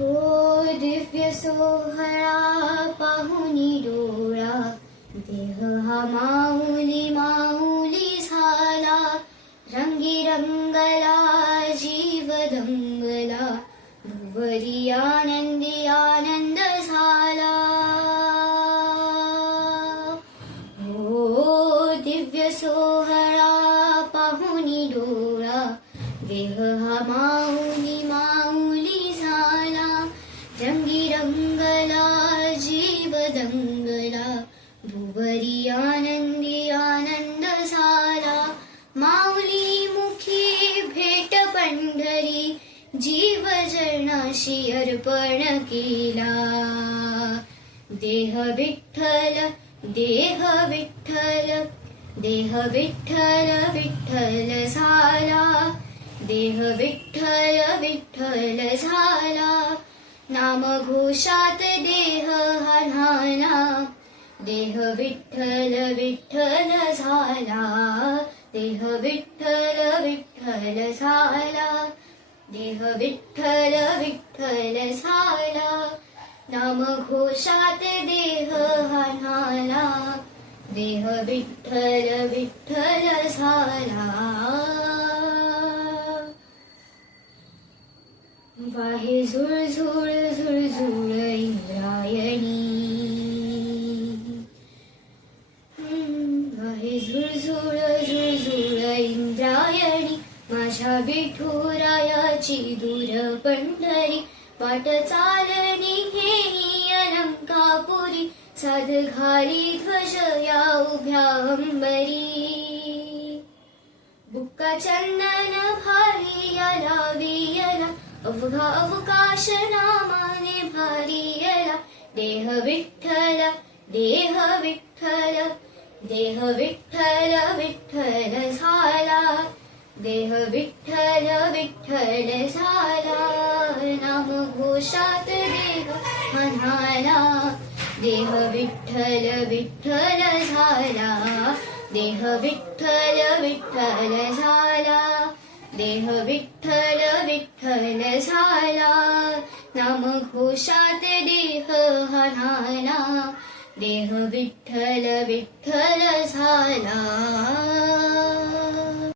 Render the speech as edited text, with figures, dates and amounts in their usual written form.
हो दिव्य सोहळा पाहुनी डोळा, देह हा माऊली माऊली झाला. रंगी रंगला जीव दंगला, भुवरी आनंदी आनंद झाला. हो दिव्य सोहळा पाहुनी डोळा, देह हा माऊली माऊली झाला. रंगी रंगला जीव दंगला, भुवरी आनंदी आनंद झाला. माऊली मुखी भेट पंढरी, जीव जनाशी अर्पण केला. देह विठ्ठल देह विठ्ठल, देह विठ्ठल विठ्ठल झाला. देह विठ्ठल विठ्ठल झाला. नामघोषात देह हा न्हाला. देह विठ्ठल विठ्ठल झाला. देह विठ्ठल विठ्ठल झाला. देह विठ्ठल विठ्ठल झाला. नामघोषात देह हा न्हाला. देह विठ्ठल विठ्ठल झाला. वाहे झुळझुळ झुळझुळ इंद्रायणी, वाहे झुळझुळ झुळझुळ इंद्रायणी. माझ्या विठुरायाची दूर पंढरी, वाट चालणी घेई अलंकापुरी. साध घाली ध्वज या उभ्या अंबरी, बुक्का चंदन भारी याला वियला. अवघा अवकाश नामाने भारी याला. देह विठ्ठल देह विठ्ठल, देह विठ्ठल विठ्ठल झाला. देह विठ्ठल विठ्ठल झाला. नामघोषात देह हा न्हाला. देह विठ्ठल विठ्ठल झाला. देह विठ्ठल विठ्ठल झाला. देह विठ्ठल विठ्ठल झाला. नामघोषात देह हा न्हाला. देह विठ्ठल विठ्ठल झाला.